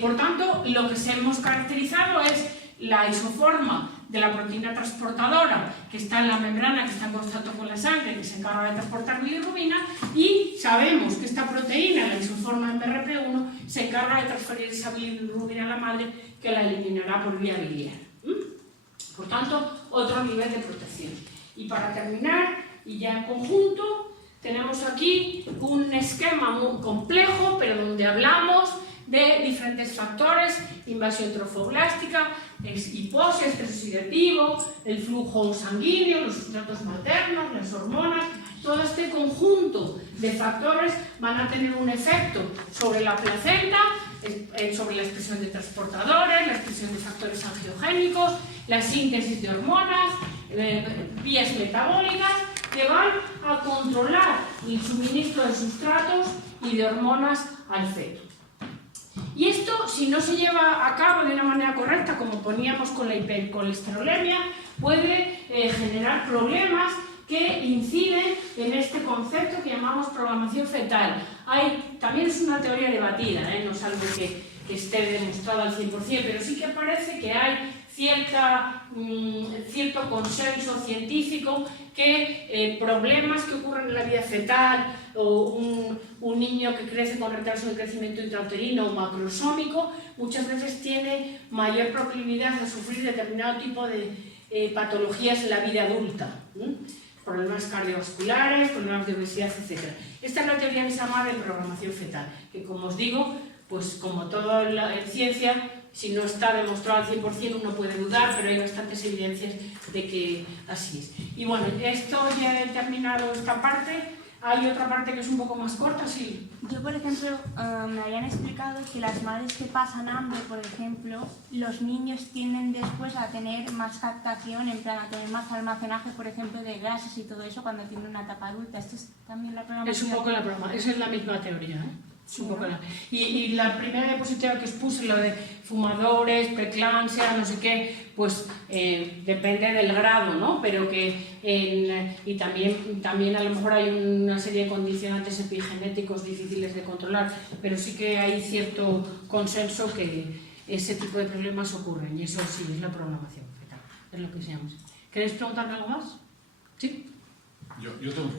Por tanto, lo que hemos caracterizado es la isoforma de la proteína transportadora que está en la membrana, que está en contacto con la sangre, que se encarga de transportar bilirrubina, y sabemos que esta proteína, la isoforma MRP1, se encarga de transferir esa bilirrubina a la madre, que la eliminará por vía biliar. Por tanto, otro nivel de protección. Y para terminar, y ya en conjunto, tenemos aquí un esquema muy complejo, pero donde hablamos de diferentes factores: invasión trofoblástica, hipoxia, estrés oxidativo, el flujo sanguíneo, los sustratos maternos, las hormonas. Todo este conjunto de factores van a tener un efecto sobre la placenta, sobre la expresión de transportadores, la expresión de factores angiogénicos, la síntesis de hormonas, vías metabólicas, que van a controlar el suministro de sustratos y de hormonas al feto. Y esto, si no se lleva a cabo de una manera correcta, como poníamos con la hipercolesterolemia, puede generar problemas que inciden en este concepto que llamamos programación fetal. También es una teoría debatida, no es algo que esté demostrado al 100%, pero sí que parece que hay cierto consenso científico que problemas que ocurren en la vida fetal, o un niño que crece con retraso de crecimiento intrauterino o macrosómico, muchas veces tiene mayor proclividad a sufrir determinado tipo de patologías en la vida adulta. Problemas cardiovasculares, problemas de obesidad, etc. Esta es la teoría que se llama de programación fetal, que, como os digo, pues como todo en ciencia, si no está demostrado al 100% uno puede dudar, pero hay bastantes evidencias de que así es. Y bueno, esto ya he terminado esta parte. Hay otra parte que es un poco más corta, sí. Yo, por ejemplo, me habían explicado que las madres que pasan hambre, por ejemplo, los niños tienden después a tener más captación, en plan a tener más almacenaje, por ejemplo, de grasas y todo eso cuando tienen una etapa adulta. ¿Esto es también la programación? Es un poco la programación, esa es la misma teoría, Es un poco y la primera diapositiva que os puse, lo de fumadores, preeclampsia, no sé qué, pues depende del grado, ¿no? Pero que y también a lo mejor hay una serie de condicionantes epigenéticos difíciles de controlar, pero sí que hay cierto consenso que ese tipo de problemas ocurren, y eso sí es la programación fetal, es lo que se llama. ¿Queréis preguntarme algo más? ¿Sí? Yo tengo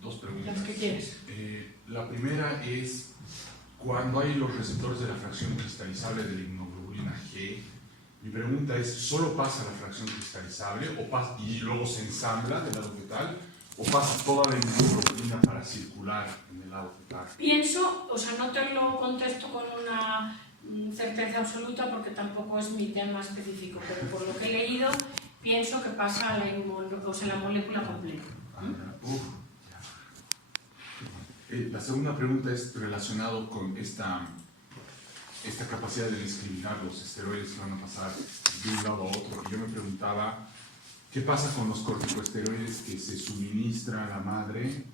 dos preguntas. Las que quieres. La primera es, cuando hay los receptores de la fracción cristalizable de la inmunoglobulina G, mi pregunta es, ¿solo pasa la fracción cristalizable y luego se ensambla del lado fetal, o pasa toda la inmunoglobulina para circular en el lado fetal? Pienso, o sea, no te lo contesto con una certeza absoluta porque tampoco es mi tema específico, pero por lo que he leído, pienso que pasa a la molécula completa. La segunda pregunta es relacionado con esta capacidad de discriminar los esteroides que van a pasar de un lado a otro. Y yo me preguntaba, ¿qué pasa con los corticosteroides que se suministra a la madre